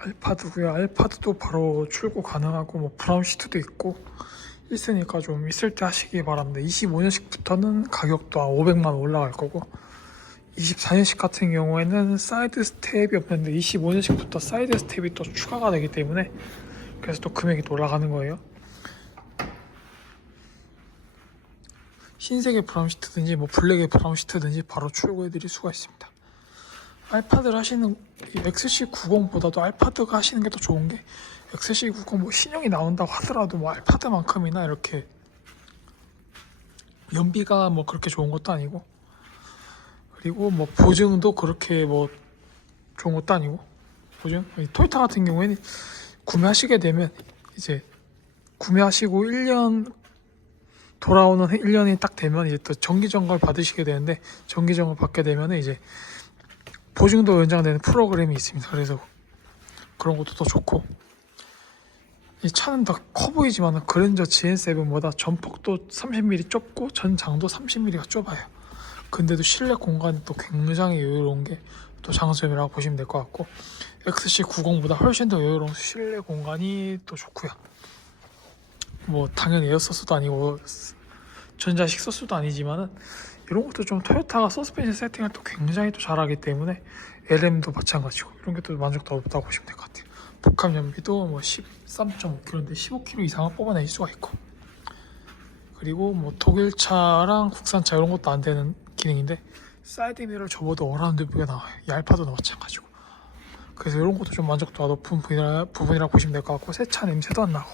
알파드고요. 알파드도 바로 출고 가능하고 뭐 브라운 시트도 있고 있으니까 좀 있을 때 하시기 바랍니다. 25년식부터는 가격도 한 500만 원 올라갈 거고 24년식 같은 경우에는 사이드 스텝이 없는데 25년식부터 사이드 스텝이 또 추가가 되기 때문에 그래서 또 금액이 또 올라가는 거예요. 흰색의 브라운 시트든지 뭐 블랙의 브라운 시트든지 바로 출고해 드릴 수가 있습니다. 알파드를 하시는 이 XC90보다도 알파드가 하시는 게 더 좋은 게 XC90 뭐 신형이 나온다고 하더라도 뭐 알파드만큼이나 이렇게 연비가 뭐 그렇게 좋은 것도 아니고 그리고 뭐 보증도 그렇게 뭐 좋은 것도 아니고 보증? 이 토요타 같은 경우에는 구매하시게 되면 이제 구매하시고 1년 돌아오는 1년이 딱 되면 이제 또 정기 점검을 받으시게 되는데 정기 점검 받게 되면 이제 보증도 연장되는 프로그램이 있습니다. 그래서 그런 것도 더 좋고 이 차는 더 커 보이지만 그랜저 GN7보다 전폭도 30mm 좁고 전장도 30mm가 좁아요. 근데도 실내 공간이 또 굉장히 여유로운 게 또 장점이라고 보시면 될 것 같고 XC90보다 훨씬 더 여유로운 실내 공간이 또 좋고요. 뭐 당연히 에어서스도 아니고 전자식 서스도 아니지만은 이런 것도 좀 토요타가 서스펜션 세팅을 또 굉장히 또 잘하기 때문에 LM도 마찬가지고 이런 게 또 만족도 높다고 보시면 될 것 같아요. 복합 연비도 뭐 13.5kg인데 15kg 이상을 뽑아낼 수가 있고 그리고 뭐 독일차랑 국산차 이런 것도 안 되는 기능인데 사이드 미러를 접어도 어라운드 뷰가 나와요. 이 알파도도 마찬가지고 그래서 이런 것도 좀 만족도가 높은 부분이라, 부분이라고 보시면 될 것 같고 새차 냄새도 안 나고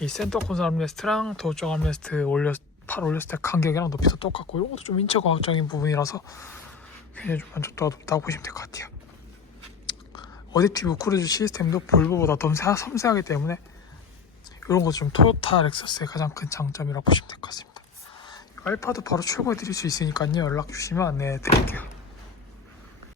이 센터 콘솔 암레스트랑 도어쪽 암레스트 올렸 팔 올렸을 때 간격이랑 높이도 똑같고 이런 것도 좀 인체 과학적인 부분이라서 굉장히 좀 만족도가 높다고 보시면 될 것 같아요. 어댑티브 크루즈 시스템도 볼보보다 더 세- 섬세하기 때문에 이런 거좀 토요타 렉서스의 가장 큰 장점이라고 보시면 될 것 같습니다. 알파도 바로 출고해 드릴 수 있으니까요 연락 주시면 안내해 드릴게요.